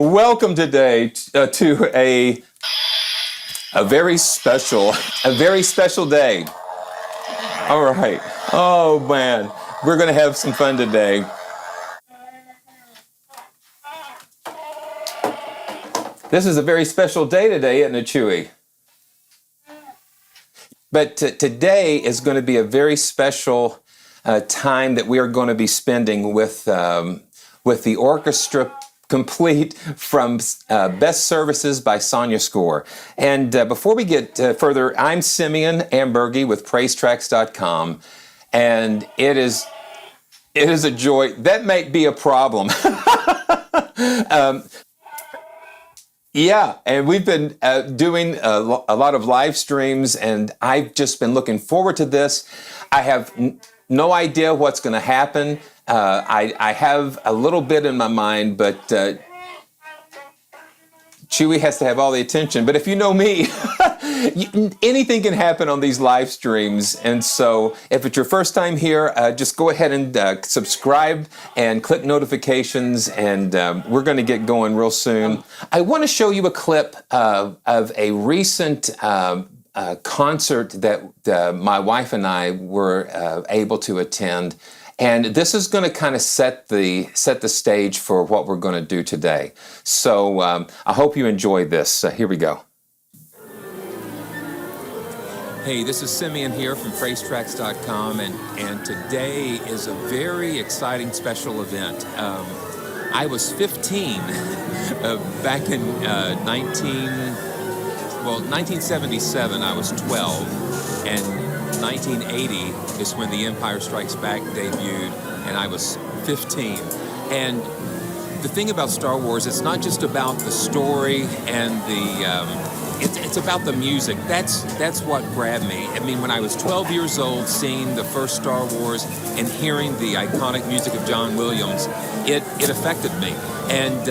Welcome today to a very special day. All right. Oh man, we're gonna have some fun today. This is a very special day today, isn't it, Chewy? But today is going to be a very special time that we are going to be spending with the Orchestra Complete from Best Services by Sonuscore. And before we get further, I'm Simeon Ambergy with PraiseTracks.com, and it is a joy. That might be a problem. Yeah, and we've been doing a lot of live streams, and I've just been looking forward to this. I have no idea what's going to happen. I have a little bit in my mind, but Chewy has to have all the attention. But if you know me, anything can happen on these live streams. And so if it's your first time here, just go ahead and subscribe and click notifications, and we're going to get going real soon. I want to show you a clip of a recent concert that my wife and I were able to attend. And this is going to kind of set the stage for what we're going to do today. So I hope you enjoy this. Here we go. Hey, this is Simeon here from PraiseTracks.com, and today is a very exciting special event. I was 15 back in 1977. I was 12, and 1980 is when The Empire Strikes Back debuted, and I was 15. And the thing about Star Wars, it's not just about the story and it's about the music. That's what grabbed me. I mean, when I was 12 years old, seeing the first Star Wars and hearing the iconic music of John Williams, it affected me. And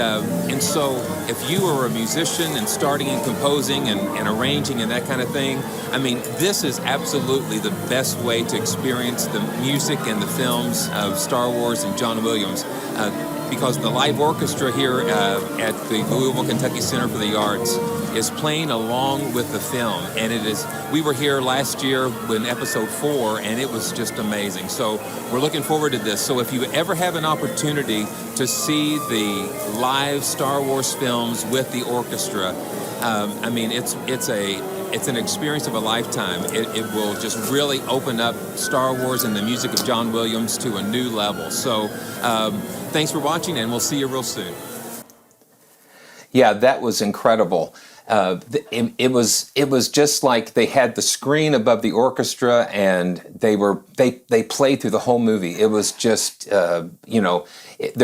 so if you are a musician and starting and composing and arranging and that kind of thing, I mean, this is absolutely the best way to experience the music and the films of Star Wars and John Williams, because the live orchestra here at the Louisville, Kentucky Center for the Arts is playing along with the film. And we were here last year when episode 4, and it was just amazing. So we're looking forward to this. So if you ever have an opportunity to see the live Star Wars films with the orchestra, I mean, it's an experience of a lifetime. It will just really open up Star Wars and the music of John Williams to a new level. So thanks for watching, and we'll see you real soon. Yeah, that was incredible. It was just like they had the screen above the orchestra, and they played through the whole movie. It was just there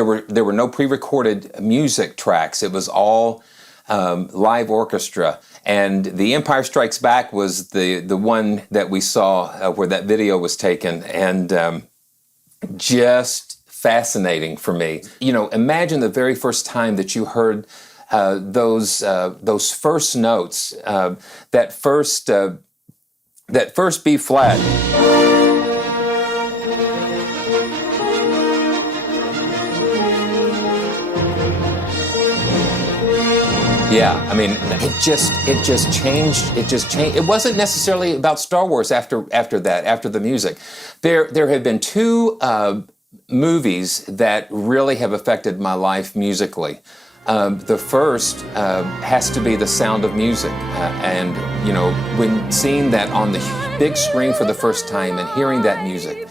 were no pre-recorded music tracks. It was all live orchestra. And The Empire Strikes Back was the one that we saw where that video was taken, and just fascinating for me. You know, imagine the very first time that you heard those first notes, that first B flat. Yeah, I mean, it just changed. It wasn't necessarily about Star Wars after the music. There have been two movies that really have affected my life musically. The first has to be The Sound of Music, and you know, when seeing that on the big screen for the first time and hearing that music,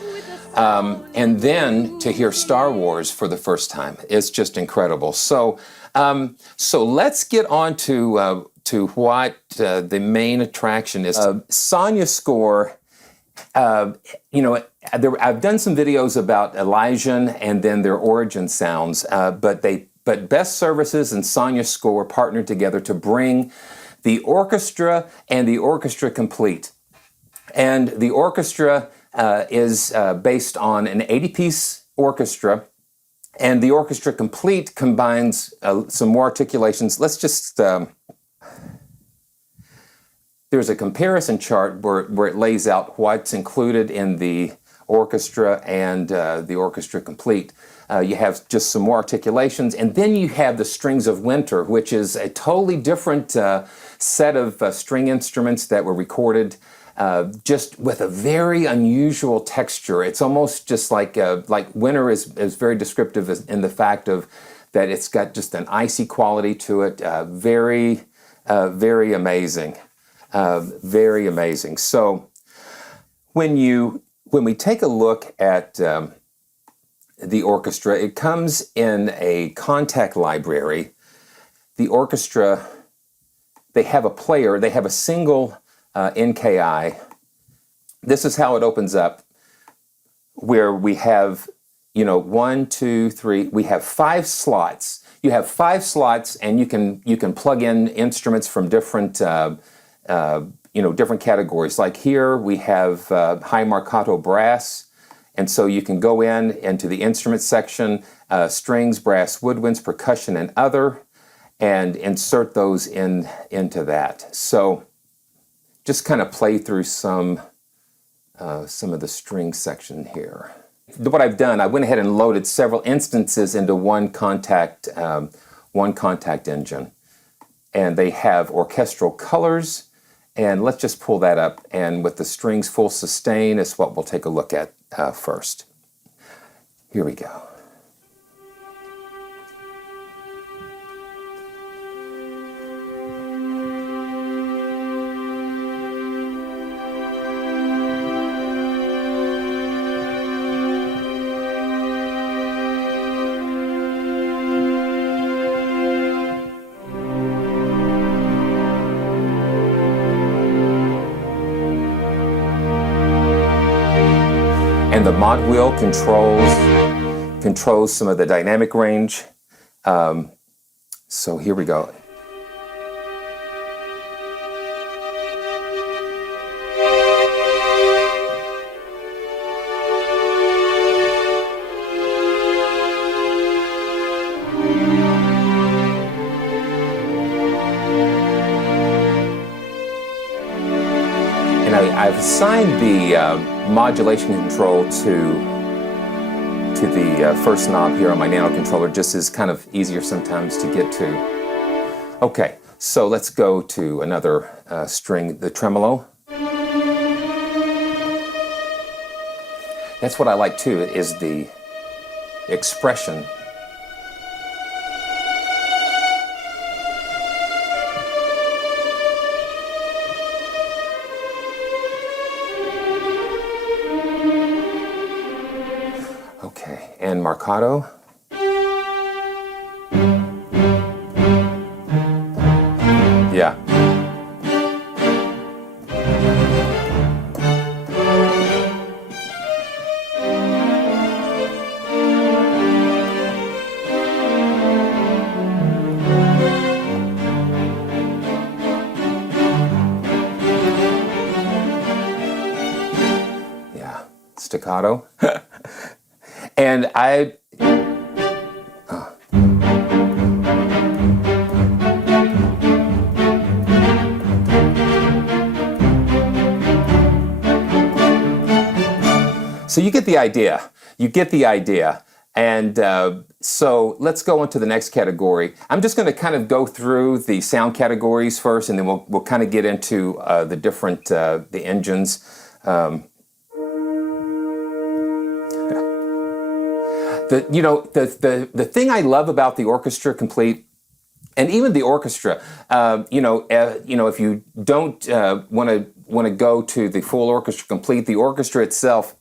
and then to hear Star Wars for the first time, it's just incredible. So let's get on to what the main attraction is. Sonuscore. You know, I've done some videos about Elysian and then their origin sounds, but Best Services and Sonuscore partnered together to bring the orchestra and the Orchestra Complete. And the orchestra is based on an 80-piece orchestra, and the Orchestra Complete combines some more articulations. Let's just... there's a comparison chart where it lays out what's included in the orchestra and the Orchestra Complete. You have just some more articulations, and then you have the strings of winter, which is a totally different set of string instruments that were recorded, just with a very unusual texture. It's almost just like winter is very descriptive in the fact of that it's got just an icy quality to it. Very amazing, very amazing. So when we take a look at the orchestra, it comes in a Kontakt library. The orchestra, they have a player, they have a single NKI. This is how it opens up, where we have, 1, 2, 3, we have 5 slots. You have 5 slots, and you can plug in instruments from different different categories. Like here we have high marcato brass, and so you can go into the instrument section, strings, brass, woodwinds, percussion, and other, and insert those into that. So just kind of play through some of the string section here. What I've done, I went ahead and loaded several instances into one Kontakt engine, and they have orchestral colors. And let's just pull that up, and with the strings full sustain is what we'll take a look at first. Here we go. And the mod wheel controls some of the dynamic range. So here we go. And I've assigned the modulation control to the first knob here on my nano controller, just is kind of easier sometimes to get to. Okay, so let's go to another string, the tremolo. That's what I like too, is the expression. Okay, and marcato. Yeah. Yeah, staccato. And so you get the idea. You get the idea. And so let's go on to the next category. I'm just going to kind of go through the sound categories first, and then we'll kind of get into the different the engines. The thing I love about the Orchestra Complete, and even the orchestra, if you don't want to go to the full Orchestra Complete, the orchestra itself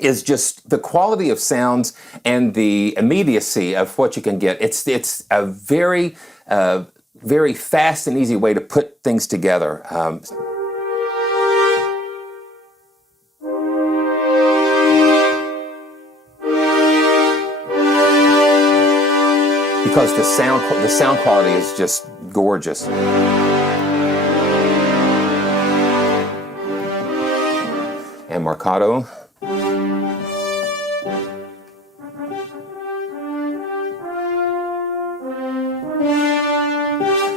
is just the quality of sounds and the immediacy of what you can get. It's a very very fast and easy way to put things together. Because the sound quality is just gorgeous. And marcato.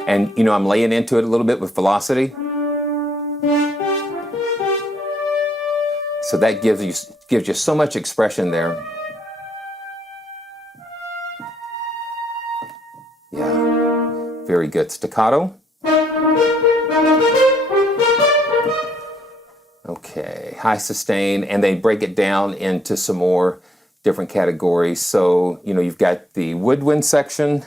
And I'm laying into it a little bit with velocity. So that gives you so much expression there. Very good. Staccato. Okay, high sustain, and they break it down into some more different categories. So, you know, you've got the woodwind section.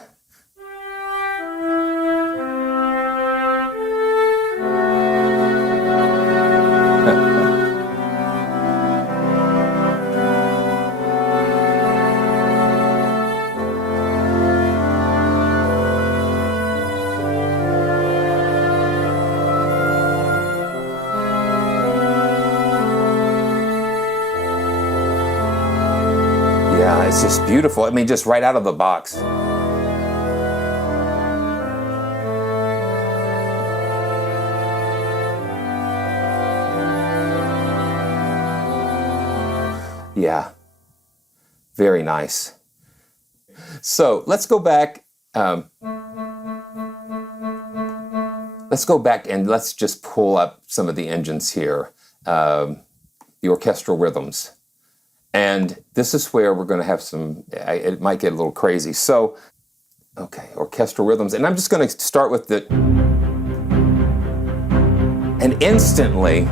Yeah, it's just beautiful. I mean, just right out of the box. Yeah, very nice. So let's go back. Let's go back and let's just pull up some of the engines here, the orchestral rhythms. And this is where we're going to have some, it might get a little crazy. So, okay, orchestral rhythms. And I'm just going to start with the, and instantly,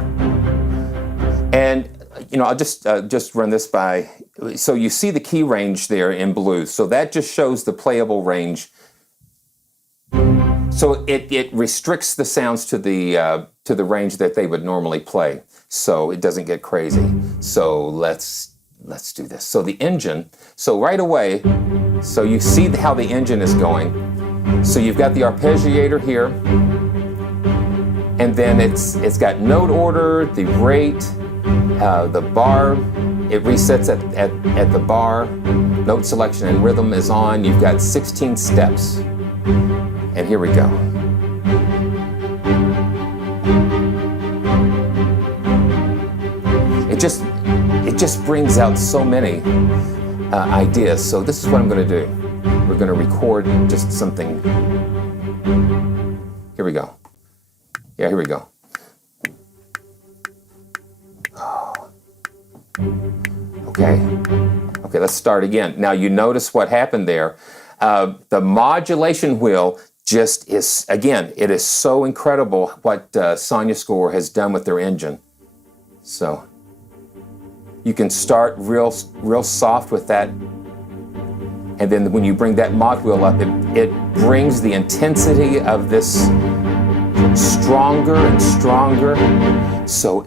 and you know, I'll just run this by, so you see the key range there in blue. So that just shows the playable range. So it restricts the sounds to the range that they would normally play. So it doesn't get crazy. So let's do this. So the engine, so right away, so you see how the engine is going. So you've got the arpeggiator here, and then it's got note order, the rate, the bar, it resets at the bar, note selection and rhythm is on. You've got 16 steps. And here we go. It just brings out so many ideas. So this is what I'm going to do. We're going to record just something. Here we go. Yeah, here we go. Oh. Okay. Okay, let's start again. Now you notice what happened there. The modulation wheel just is, again, it is so incredible what Sonuscore has done with their engine. So you can start real soft with that, and then when you bring that mod wheel up, it brings the intensity of this stronger and stronger. So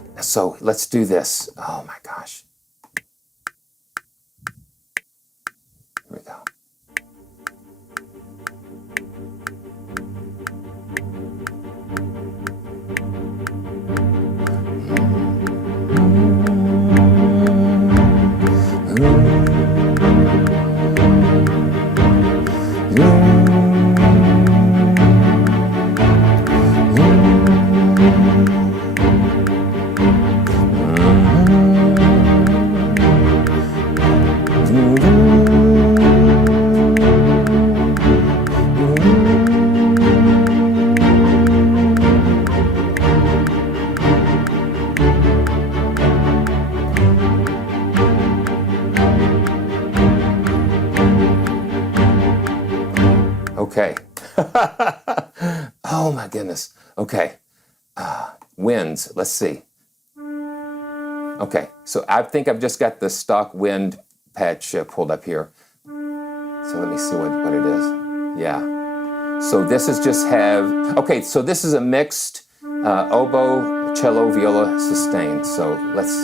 let's do this. Oh my gosh. Here we go. Okay. Oh my goodness. Okay. Winds. Let's see. Okay. So I think I've just got the stock wind patch pulled up here. So let me see what it is. Yeah. So this is just okay, so this is a mixed oboe, cello, viola, sustain. So let's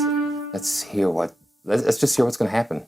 just hear what's going to happen.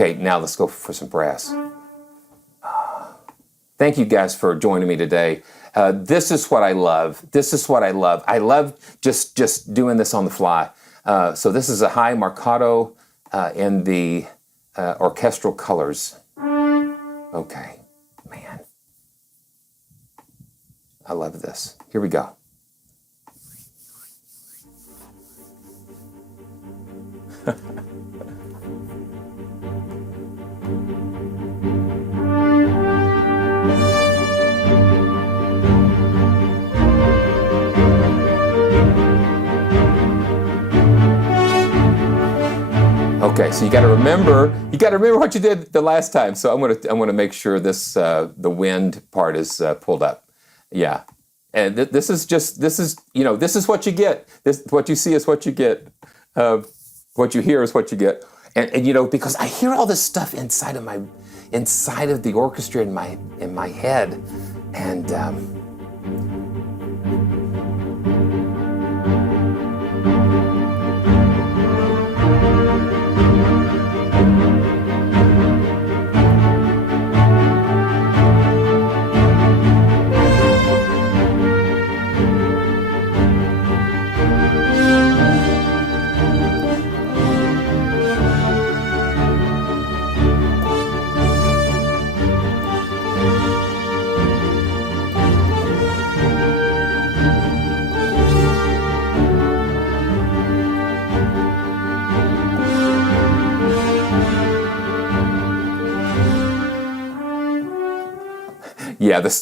Okay, now let's go for some brass. Thank you guys for joining me today. This is what I love. This is what I love. I love just doing this on the fly. So this is a high marcato in the orchestral colors. Okay, man. I love this. Here we go. Okay, so you got to remember what you did the last time. So I'm gonna make sure this the wind part is pulled up. Yeah, and this is what you get. What you see is what you get. What you hear is what you get. And because I hear all this stuff inside of the orchestra in my head, and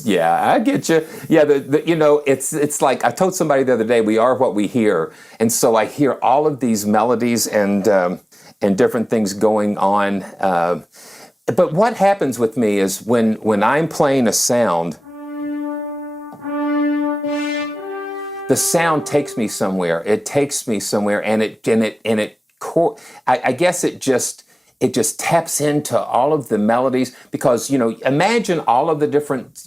yeah, I get you. Yeah, it's like I told somebody the other day, we are what we hear, and so I hear all of these melodies and different things going on. But what happens with me is when I'm playing a sound, the sound takes me somewhere. It takes me somewhere, and I guess it just taps into all of the melodies, because imagine all of the different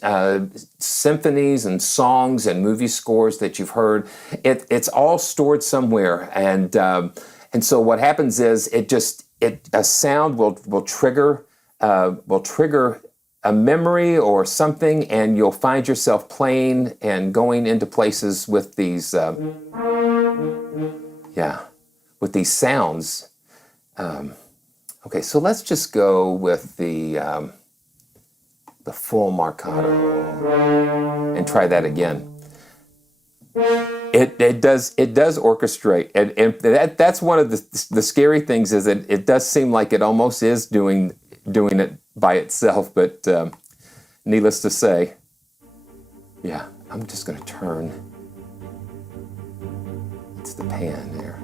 symphonies and songs and movie scores that you've heard. It's all stored somewhere, and so what happens is a sound will trigger a memory or something, and you'll find yourself playing and going into places with these sounds. Okay, so let's just go with the full marcato and try that again. It does orchestrate, and that's one of the scary things, is that it does seem like it almost is doing it by itself, but needless to say, yeah, I'm just going to turn. It's the pan there.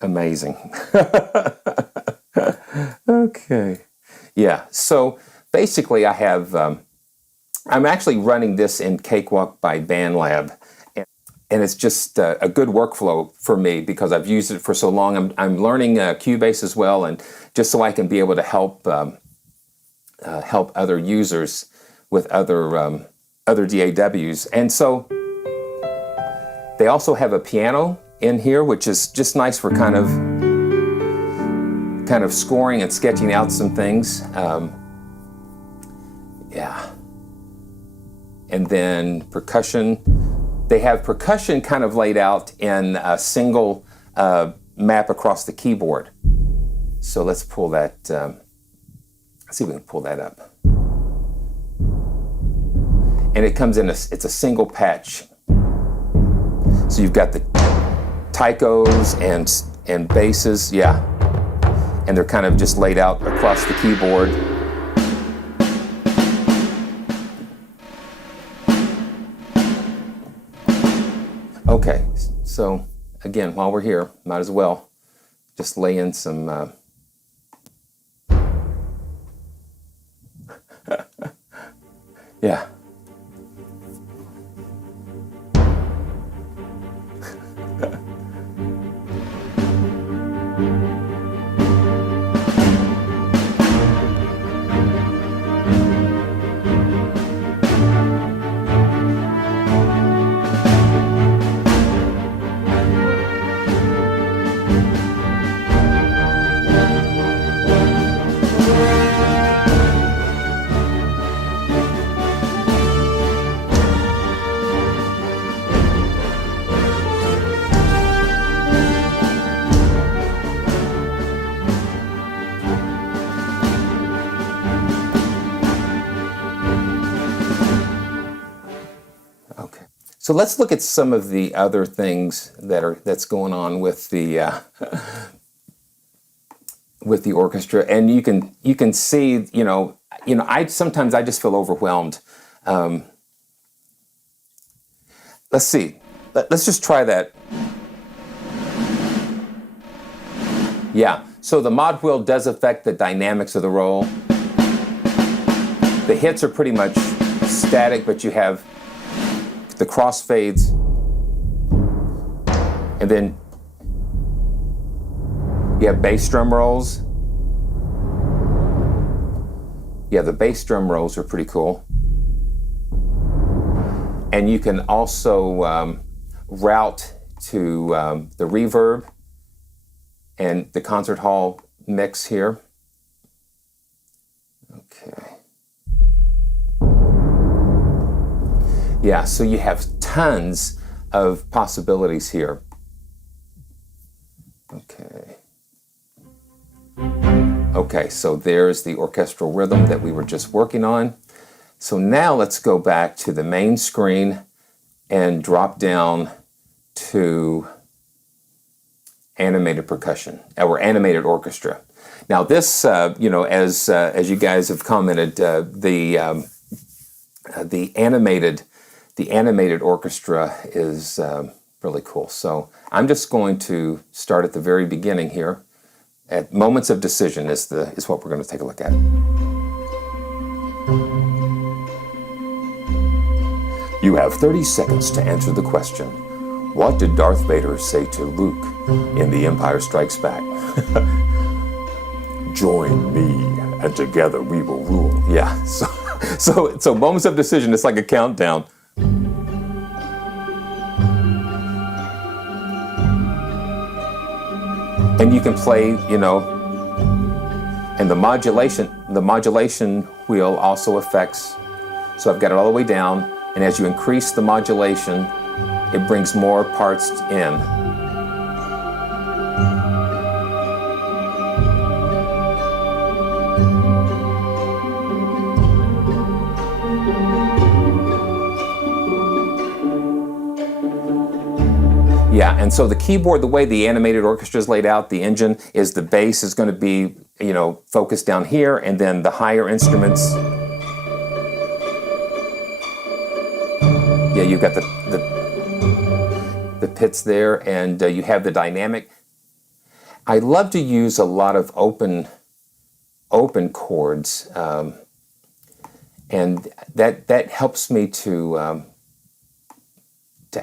Amazing. Okay. Yeah. So basically, I have. I'm actually running this in Cakewalk by BandLab, and it's just a good workflow for me because I've used it for so long. I'm learning Cubase as well, and just so I can be able to help other users with other DAWs. And so they also have a piano in here, which is just nice for kind of scoring and sketching out some things. Yeah. And then percussion. They have percussion kind of laid out in a single map across the keyboard. So let's pull that. Let's see if we can pull that up. And it comes in it's a single patch. So you've got the taikos and basses, yeah, and they're kind of just laid out across the keyboard. Okay, so again, while we're here, might as well just lay in some... yeah. So let's look at some of the other things that's going on with the orchestra, and you can see, sometimes I just feel overwhelmed. Let's see. Let's just try that. Yeah. So the mod wheel does affect the dynamics of the roll. The hits are pretty much static, but you have the crossfades, and then you have bass drum rolls. Yeah, the bass drum rolls are pretty cool. And you can also route to the reverb and the concert hall mix here. Okay. Yeah, so you have tons of possibilities here. Okay. Okay, so there's the orchestral rhythm that we were just working on. So now let's go back to the main screen and drop down to animated percussion, or animated orchestra. Now this, as you guys have commented, the animated orchestra is really cool. So I'm just going to start at the very beginning here. At moments of decision is what we're going to take a look at. You have 30 seconds to answer the question. What did Darth Vader say to Luke in The Empire Strikes Back? Join me, and together we will rule. Yeah, so moments of decision, it's like a countdown. And you can play, and the modulation wheel also affects, so I've got it all the way down, and as you increase the modulation, it brings more parts in. Yeah, and so the keyboard, the way the animated orchestra is laid out, the engine is the bass is going to be, focused down here, and then the higher instruments. Yeah, you've got the pits there, and you have the dynamic. I love to use a lot of open chords, and that helps me to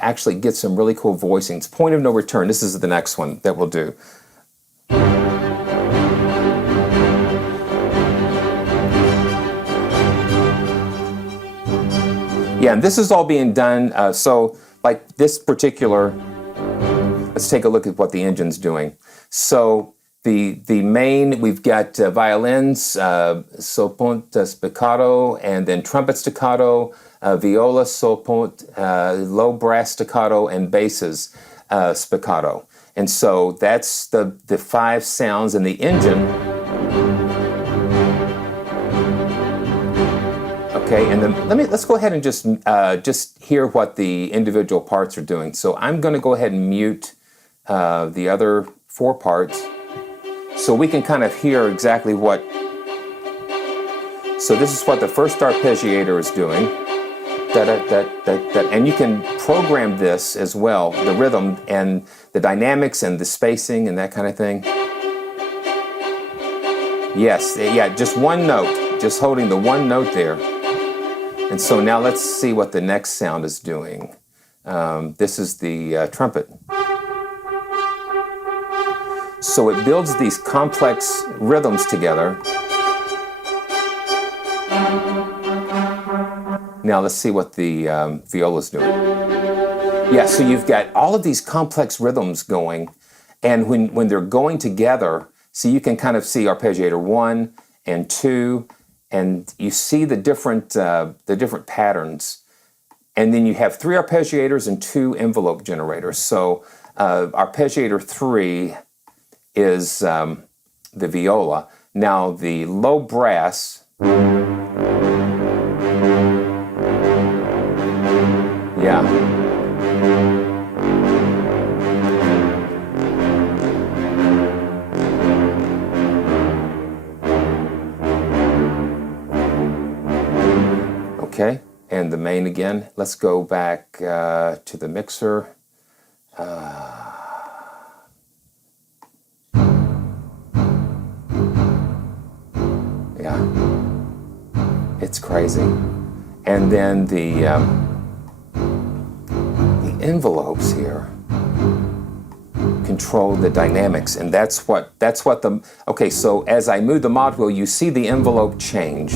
actually get some really cool voicings. Point of no return. This is the next one that we'll do. Yeah, and this is all being done. So, like this particular, let's take a look at what the engine's doing. So the main, we've got violins, sopont spiccato, and then trumpet staccato, viola, sopont, low brass staccato, and basses spiccato. And so that's the 5 sounds in the engine. Okay, and then let's go ahead and just hear what the individual parts are doing. So I'm going to go ahead and mute the other 4 parts, so we can kind of hear exactly what. So this is what the first arpeggiator is doing. da. And you can program this as well, the rhythm and the dynamics and the spacing and that kind of thing. Yes, yeah, just one note, just holding the one note there. And so now let's see what the next sound is doing. This is the trumpet. So it builds these complex rhythms together. Now let's see what the viola's doing. Yeah, so you've got all of these complex rhythms going, and when they're going together, so you can kind of see arpeggiator 1 and 2, and you see the different patterns. And then you have 3 arpeggiators and 2 envelope generators. So arpeggiator 3 is the viola. Now the low brass, yeah. Okay, and the main again. Let's go back to the mixer. Yeah, it's crazy. And then the envelopes here control the dynamics, and that's what the, okay, so as I move the mod wheel, you see the envelope change,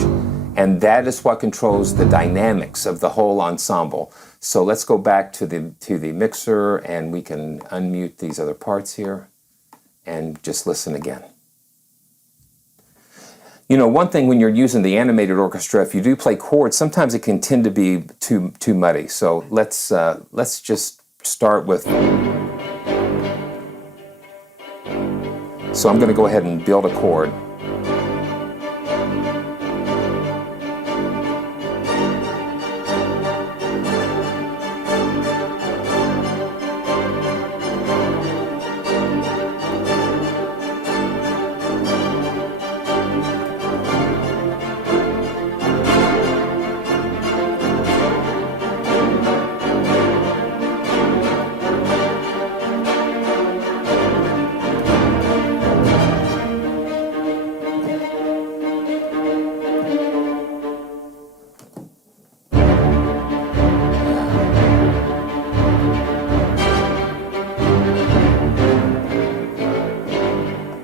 and that is what controls the dynamics of the whole ensemble. So let's go back to the mixer, and we can unmute these other parts here and just listen again. You know, one thing when you're using the animated orchestra, if you do play chords, sometimes it can tend to be too muddy. So let's just start with. So I'm going to go ahead and build a chord.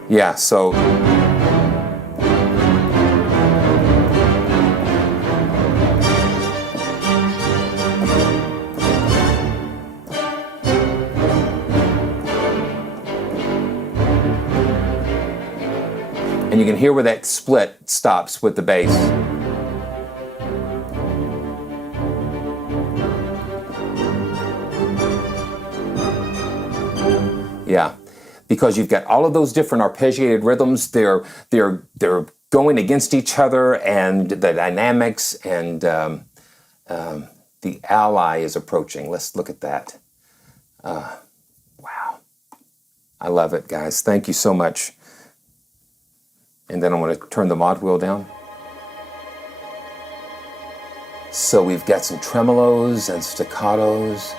Yeah, so and you can hear where that split stops with the bass. Yeah. Because you've got all of those different arpeggiated rhythms, they're going against each other, and the dynamics, and the ally is approaching. Let's look at that. Wow. I love it, guys. Thank you so much. And then I'm going to turn the mod wheel down. So we've got some tremolos and staccatos.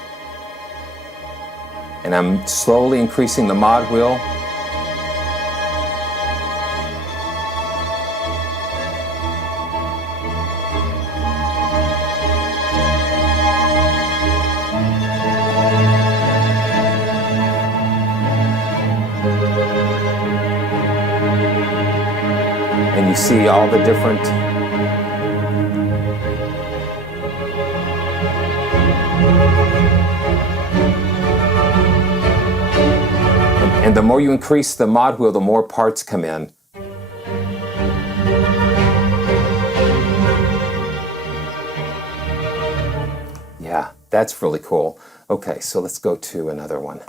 And I'm slowly increasing the mod wheel. And you see all the different and the more you increase the mod wheel, the more parts come in. Yeah, that's really cool. Okay, so let's go to another one.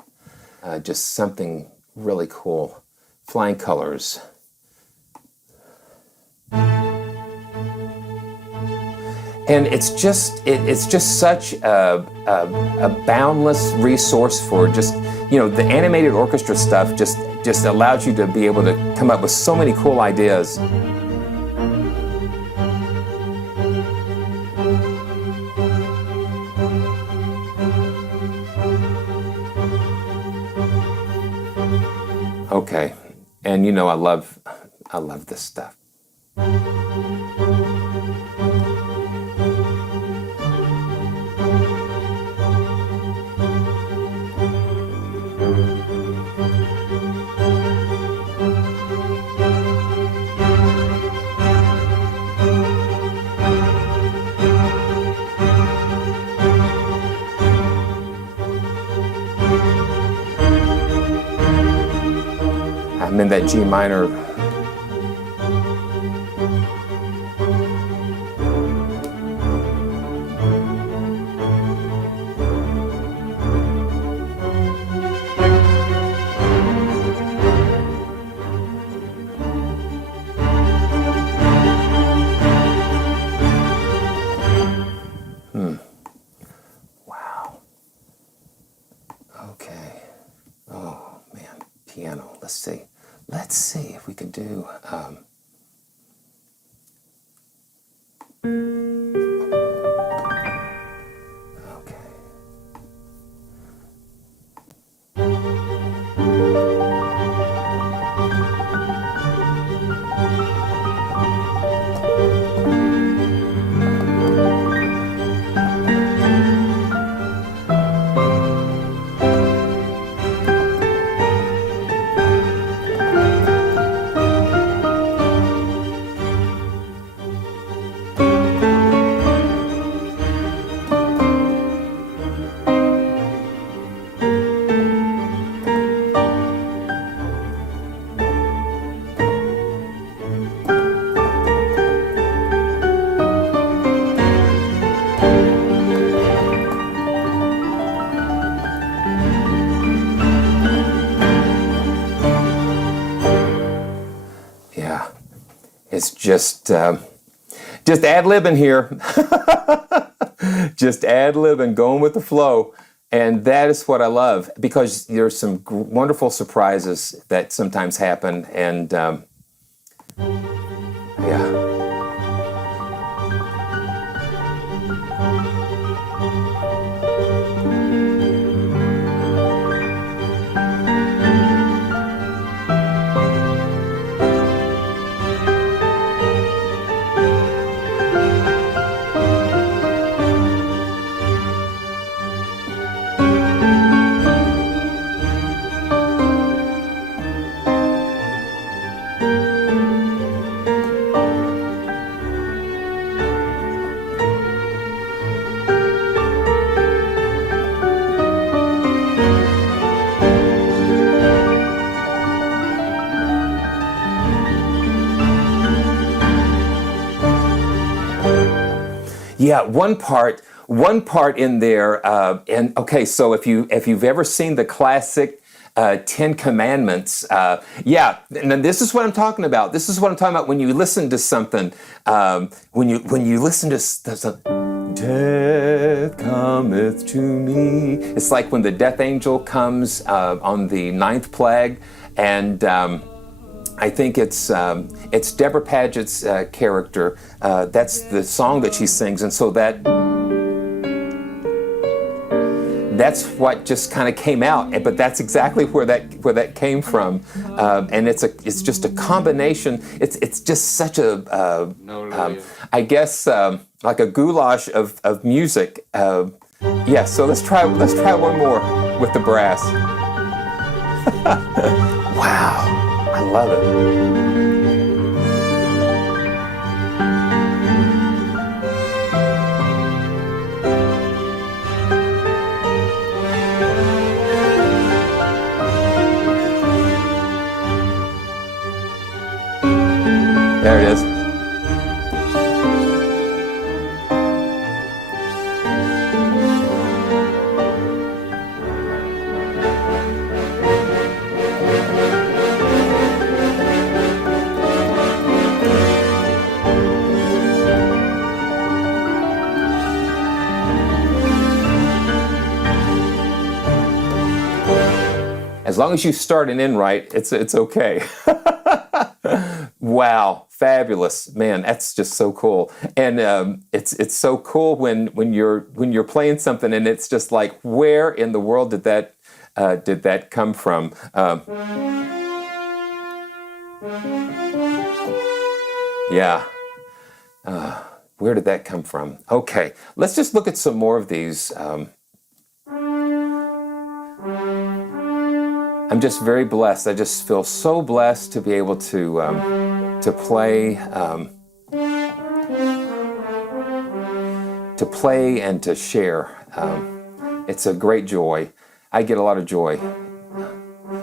Just something really cool. Flying colors. And it's just such a boundless resource for just, you know, the animated orchestra stuff just allows you to be able to come up with so many cool ideas. And you know, I love this stuff. I'm in that G minor. Wow. Okay. Oh, man. Piano. Let's see. Let's see if we can do... okay. Yeah. It's just ad-libbing here. Just ad-libbing, going with the flow. And that is what I love, because there's some wonderful surprises that sometimes happen. And yeah. Yeah, one part in there, and okay, so if you've ever seen the classic 10 Commandments, yeah, and this is what I'm talking about. This is what I'm talking about when you listen to something, when you listen to something, death cometh to me. It's like when the death angel comes on the 9th plague, and I think it's Deborah Paget's character. That's the song that she sings, and so that's what just kind of came out. But that's exactly where that came from, and it's just a combination. It's just such a I guess like a goulash of music. Yeah. So let's try one more with the brass. Wow. I love it. There it is. As long as you start and end right, it's okay. Wow, fabulous, man! That's just so cool, and it's so cool when you're playing something and it's just like, where in the world did that come from? Yeah. Where did that come from? Okay, let's just look at some more of these. I'm just very blessed. I just feel so blessed to be able to play and to share. It's a great joy. I get a lot of joy.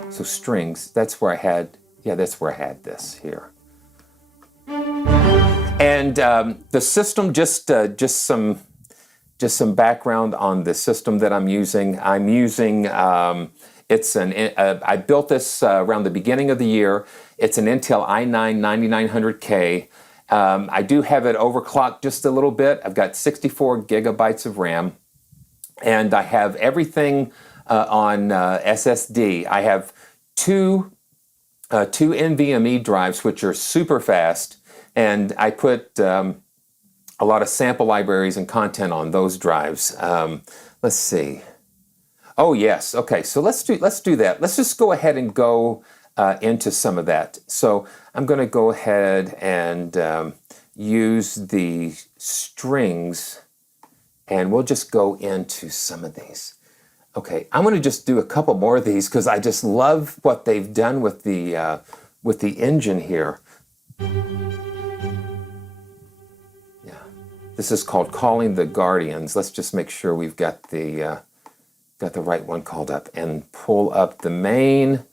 So strings, that's where I had, that's where I had this here. And the system, just some background on the system that I'm using. I'm using, I built this around the beginning of the year. It's an Intel i9 9900K. I do have it overclocked just a little bit. I've got 64 gigabytes of RAM. And I have everything on SSD. I have two NVMe drives, which are super fast. And I put a lot of sample libraries and content on those drives. Let's see. Oh yes, okay. So let's do that. Let's just go ahead and go into some of that. So I'm going to go ahead and use the strings, and we'll just go into some of these. Okay, I'm going to just do a couple more of these because I just love what they've done with the engine here. This is called Calling the Guardians. Let's just make sure we've got the right one called up and pull up the main.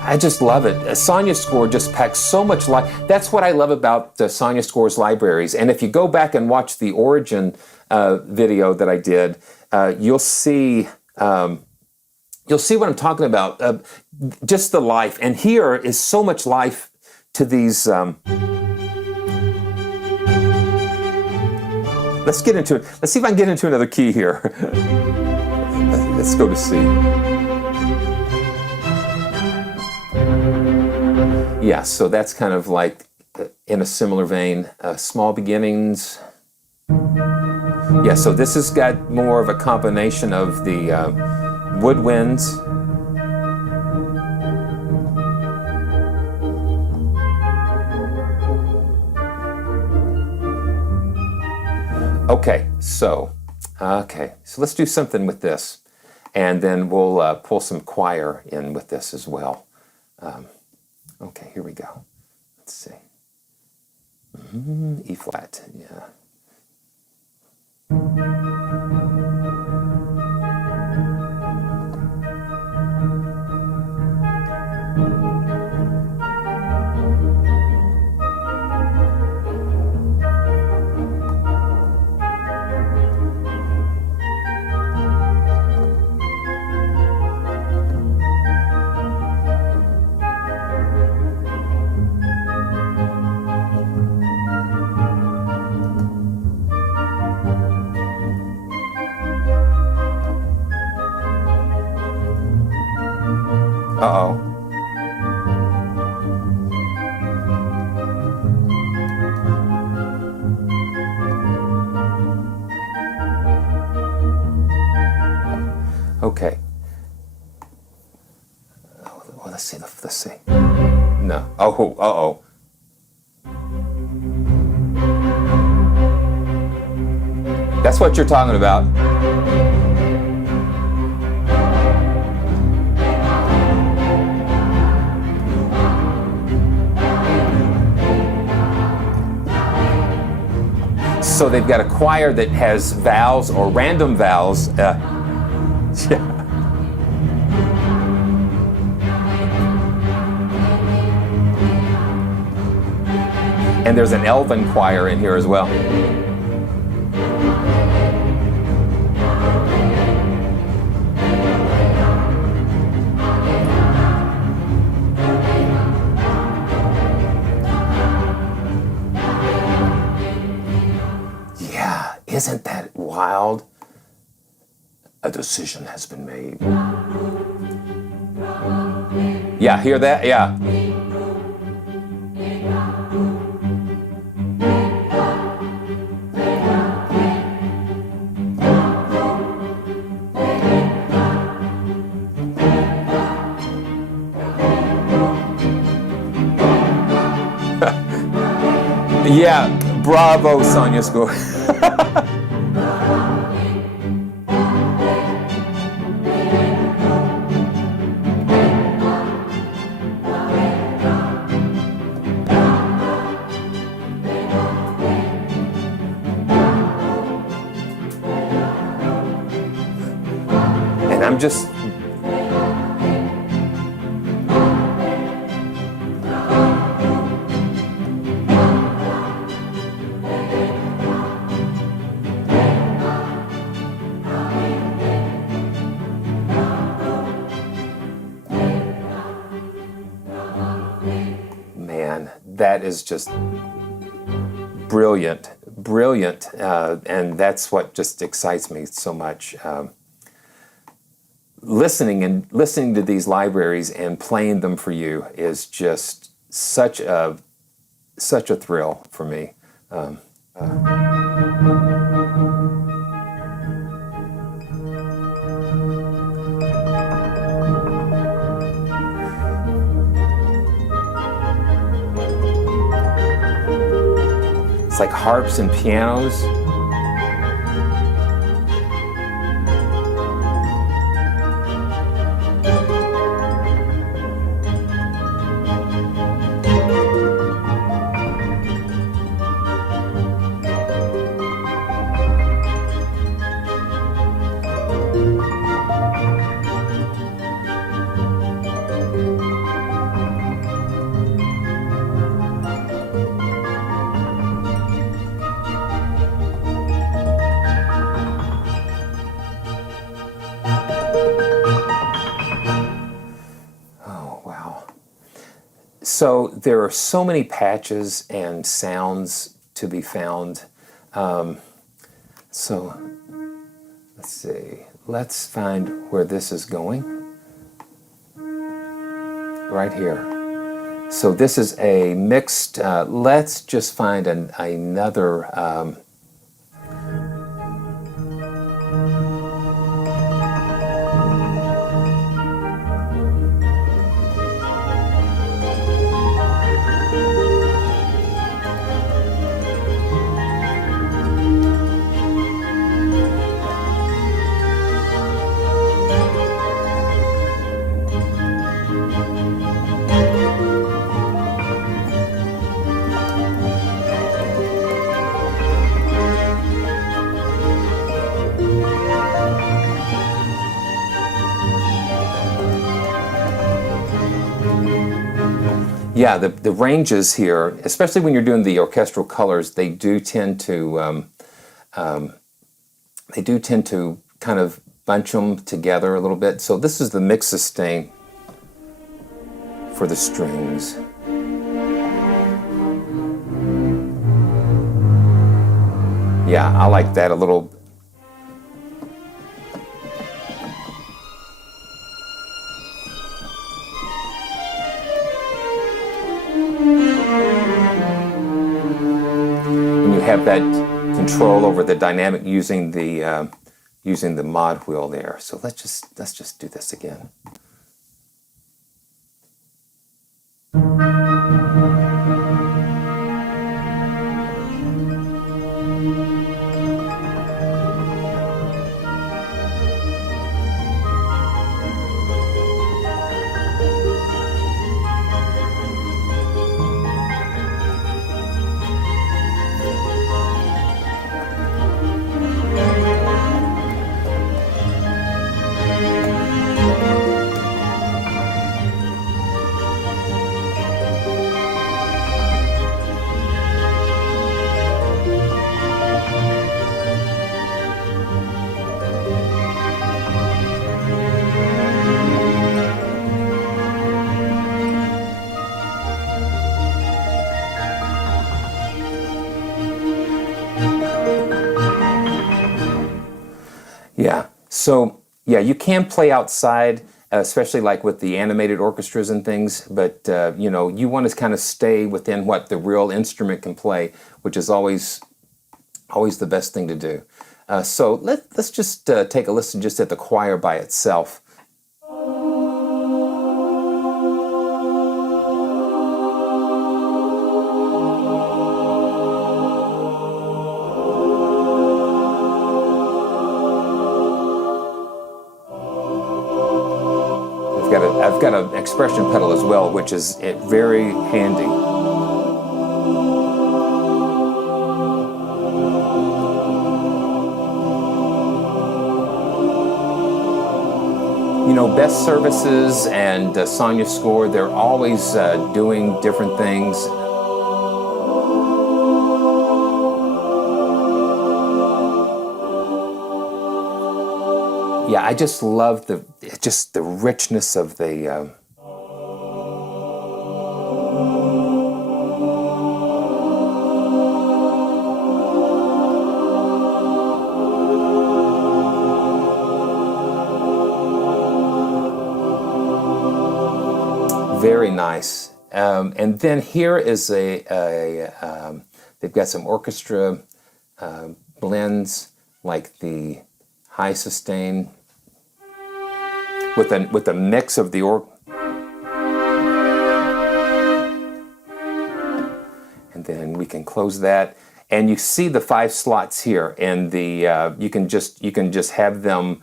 I just love it. Sonuscore just packs so much life. That's what I love about Sonuscore's libraries. And if you go back and watch the origin video that I did, you'll see what I'm talking about. Just the life. And here is so much life to these. Let's get into it. Let's see if I can get into another key here. Let's go to C. Yeah, so that's kind of like in a similar vein. Small beginnings. Yeah, so this has got more of a combination of the woodwinds. Okay, so let's do something with this, and then we'll pull some choir in with this as well. Okay, here we go. Let's see. E flat, yeah. Uh-oh. Okay. Oh, let's see. Let's see. No. Oh, uh-oh. That's what you're talking about. So they've got a choir that has vowels or random vowels. Yeah. And there's an elven choir in here as well. Isn't that wild? A decision has been made. Yeah, hear that? Yeah. Yeah, bravo, Sonuscore. And I'm just... Man, that is just brilliant, brilliant, and that's what just excites me so much. Listening to these libraries and playing them for you is just such a thrill for me. It's like harps and pianos. So there are so many patches and sounds to be found. So let's see. Let's find where this is going. Right here. So this is a mixed. Let's just find another. Yeah, the ranges here, especially when you're doing the orchestral colors, they do tend to kind of bunch them together a little bit. So this is the mix sustain for the strings. Yeah, I like that a little. Have that control over the dynamic using the mod wheel there. So let's just do this again. Yeah. So yeah, you can play outside, especially like with the animated orchestras and things. But you know, you want to kind of stay within what the real instrument can play, which is always the best thing to do. So let's just take a listen just at the choir by itself. I've got an expression pedal as well, which is very handy. You know, Best Services and Sonuscore, they're always doing different things. Yeah, I just love the richness of the very nice. And then here is they've got some orchestra blends, like the high sustain with a mix of the and then we can close that, and you see the 5 slots here, and the you can just have them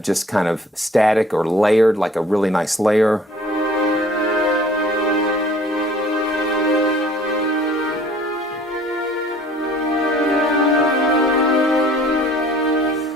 just kind of static or layered, like a really nice layer.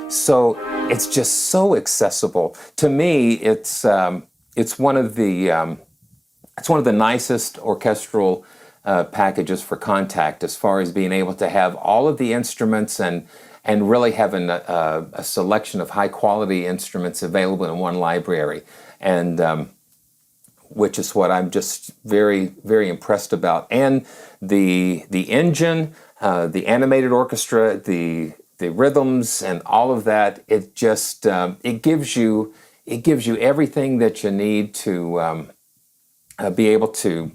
So it's just so accessible. To me, it's one of the nicest orchestral packages for Kontakt, as far as being able to have all of the instruments and really having a selection of high quality instruments available in one library, and which is what I'm just very, very impressed about. And the engine, the animated orchestra, the rhythms and all of that, it just it gives you everything that you need to be able to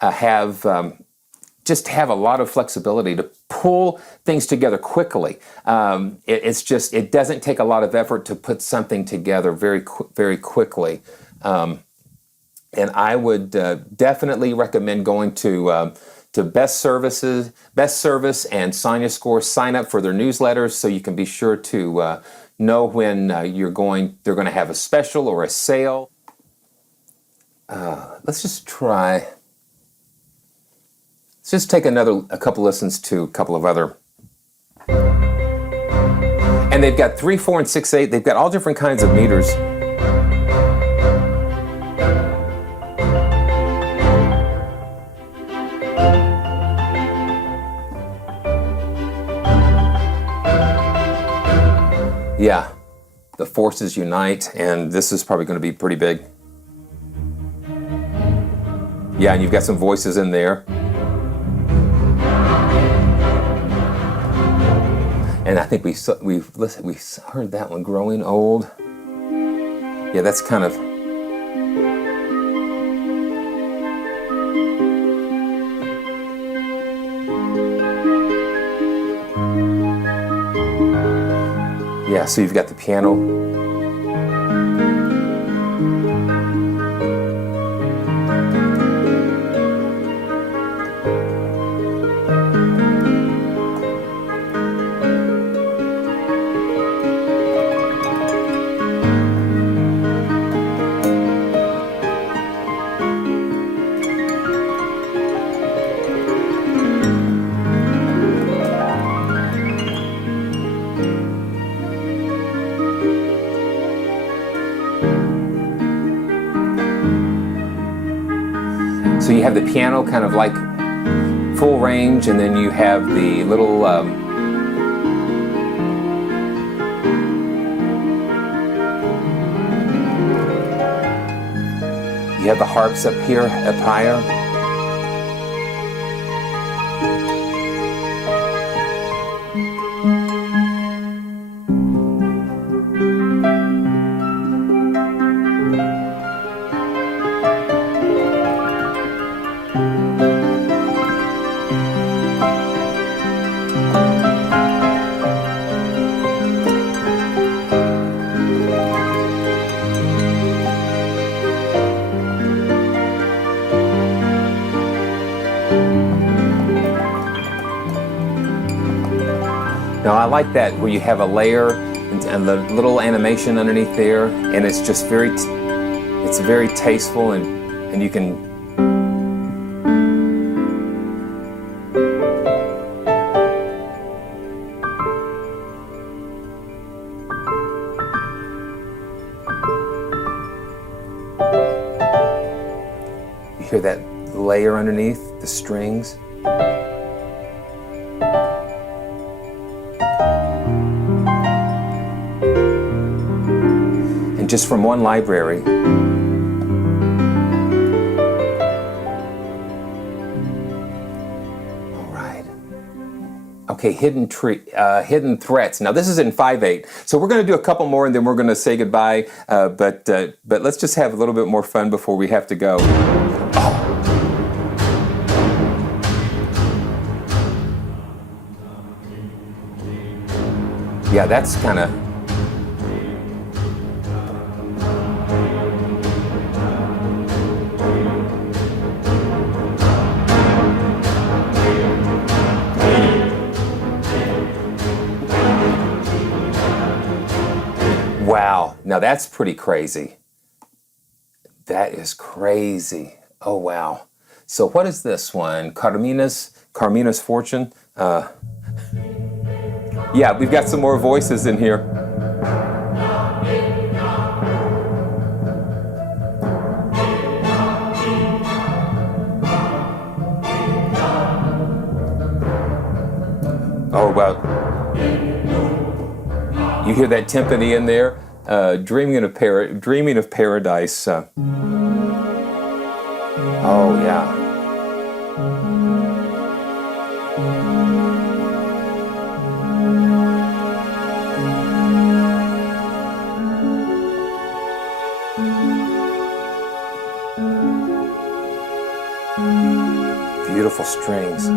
have a lot of flexibility to pull things together quickly. It doesn't take a lot of effort to put something together very quickly. And I would definitely recommend going to Best Service and Sonuscore. Sign up for their newsletters so you can be sure to know when they're going to have a special or a sale. Let's just take a couple listens to a couple of other. And they've got 3, 4, and 6/8. They've got all different kinds of meters. Yeah, the forces unite, and this is probably going to be pretty big. Yeah, and you've got some voices in there. And I think we heard that one, Growing Old. Yeah, that's kind of... Yeah, so you've got the piano. So you have the piano kind of like full range, and then you have the little you have the harps up here, up higher. Now I like that where you have a layer and the little animation underneath there, and it's just very It's very tasteful, and you can hear that layer underneath the strings. And just from one library. All right. Okay, hidden threats. Now this is in 5/8, so we're going to do a couple more and then we're going to say goodbye. But let's just have a little bit more fun before we have to go. Yeah, that's kind of... Wow, now that's pretty crazy. That is crazy. Oh, wow. So what is this one? Carmina's Fortune? Yeah, we've got some more voices in here. Oh, wow. You hear that timpani in there? Dreaming of Paradise. Oh, yeah. Beautiful strings.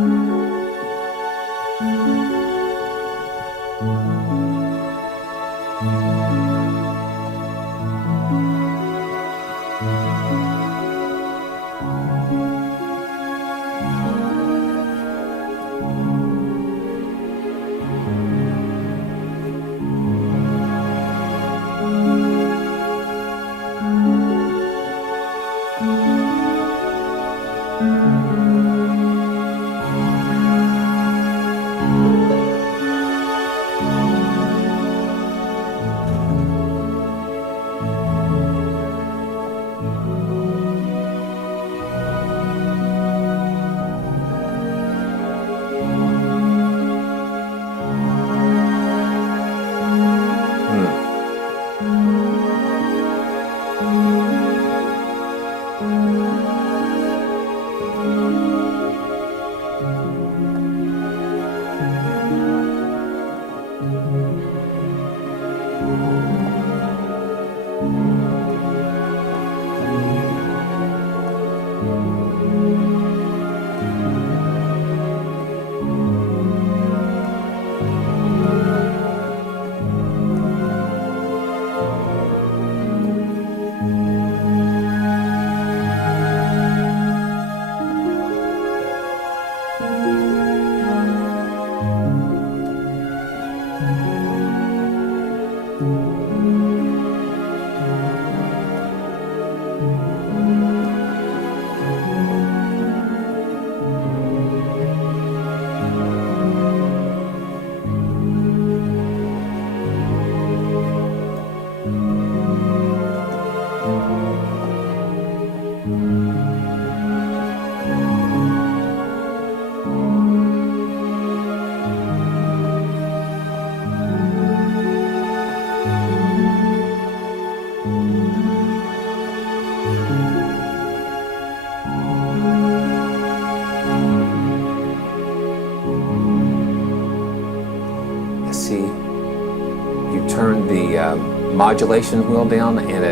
Modulation wheel down, and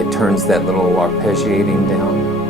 it turns that little arpeggiating down.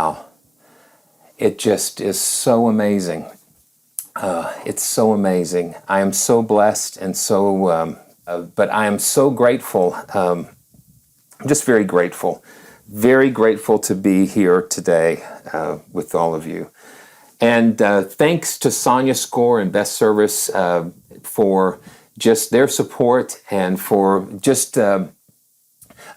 wow. It just is so amazing. It's so amazing. I am so blessed and so, but I am so grateful. I'm just very grateful. Very grateful to be here today with all of you. And thanks to Sonuscore and Best Service for just their support and for just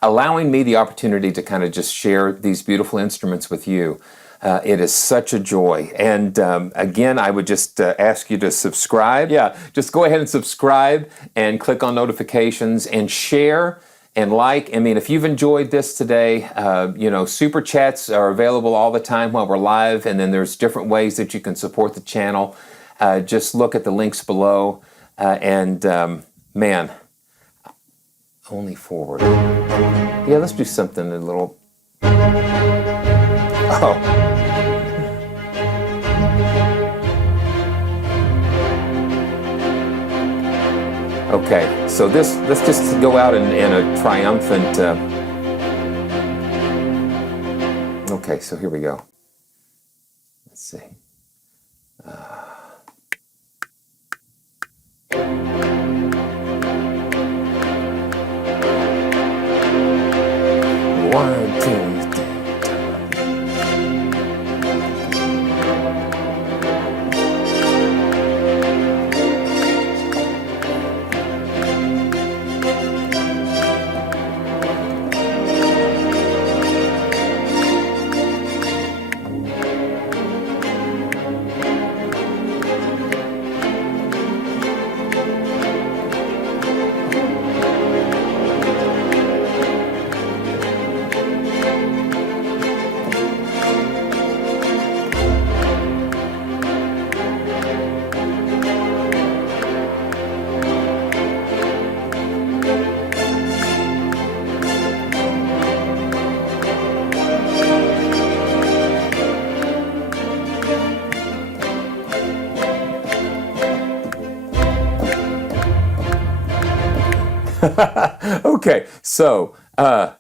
allowing me the opportunity to kind of just share these beautiful instruments with you. It is such a joy. And again, I would just ask you to subscribe. Yeah, just go ahead and subscribe and click on notifications and share and like. I mean, if you've enjoyed this today, super chats are available all the time while we're live, and then there's different ways that you can support the channel. Just look at the links below, man, only forward. Yeah, let's do something a little. Oh. Okay, so let's just go out in a triumphant. Okay, so here we go. Let's see. One, two.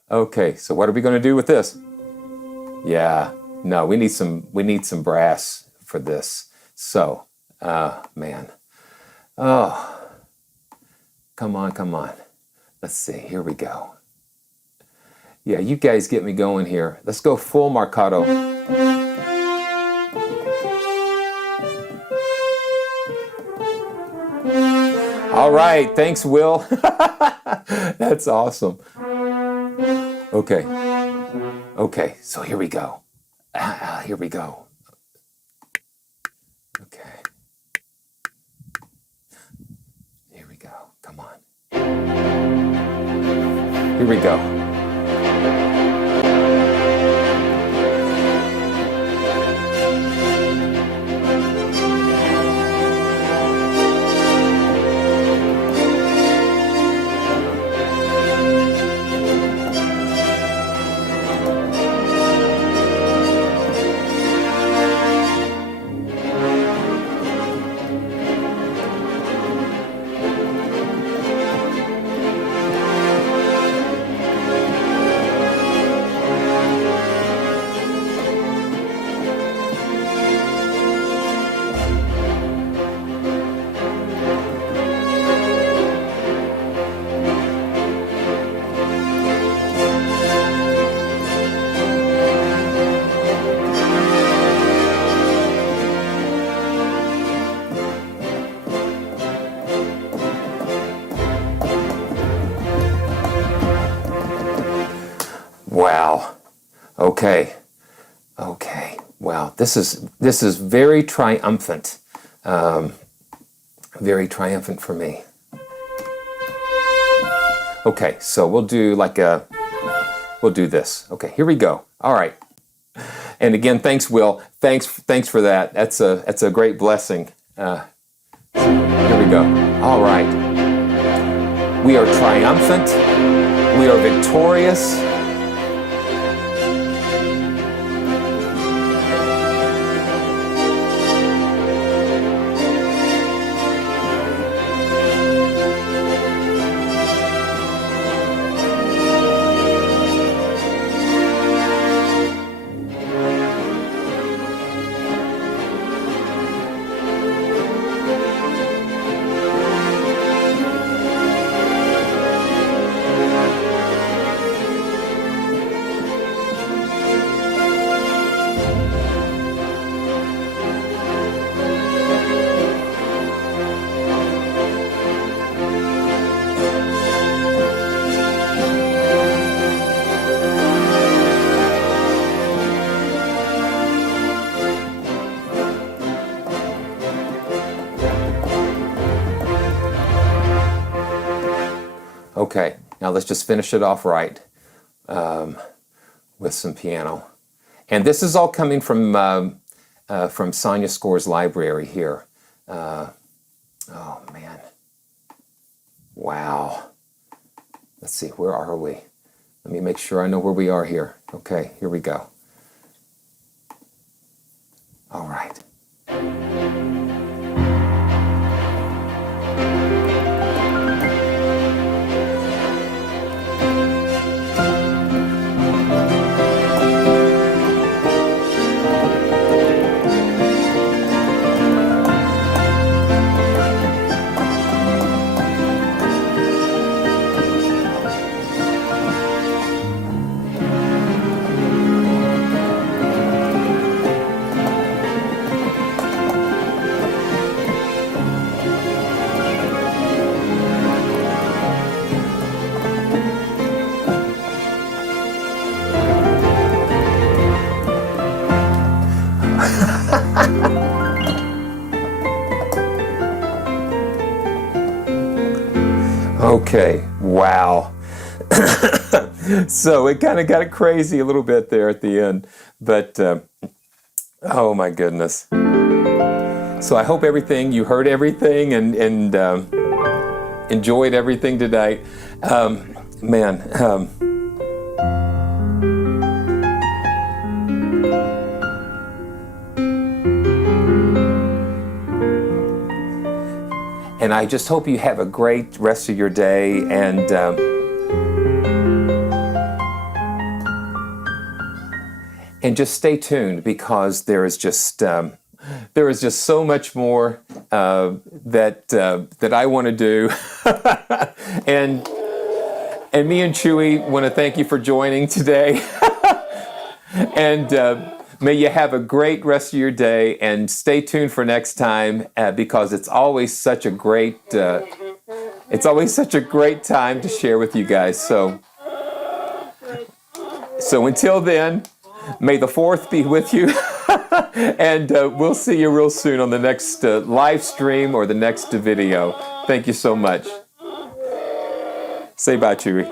Okay, so what are we going to do with this? Yeah, no, we need some brass for this. So, man, oh, come on. Let's see. Here we go. Yeah, you guys get me going here. Let's go full marcato. All right, thanks, Will. That's awesome. Okay, so here we go. Here we go. Okay. Here we go. Come on. Here we go. Wow. Okay. Wow. This is very triumphant. Very triumphant for me. Okay, so we'll do this. Okay, here we go. All right. And again, thanks, Will. Thanks for that. That's a great blessing. Here we go. All right. We are triumphant. We are victorious. Okay, now let's just finish it off right with some piano. And this is all coming from Sonuscore's library here. Oh man, wow. Let's see, where are we? Let me make sure I know where we are here. Okay, here we go. All right. Okay, wow. So it kind of got crazy a little bit there at the end, but oh my goodness. So I hope you heard everything and enjoyed everything tonight. And I just hope you have a great rest of your day, and just stay tuned, because there is just so much more that I want to do, and me and Chewy want to thank you for joining today, and may you have a great rest of your day, and stay tuned for next time, because it's always such a great time to share with you guys. So until then, may the fourth be with you, and we'll see you real soon on the next live stream or the next video. Thank you so much. Say bye, Chewy.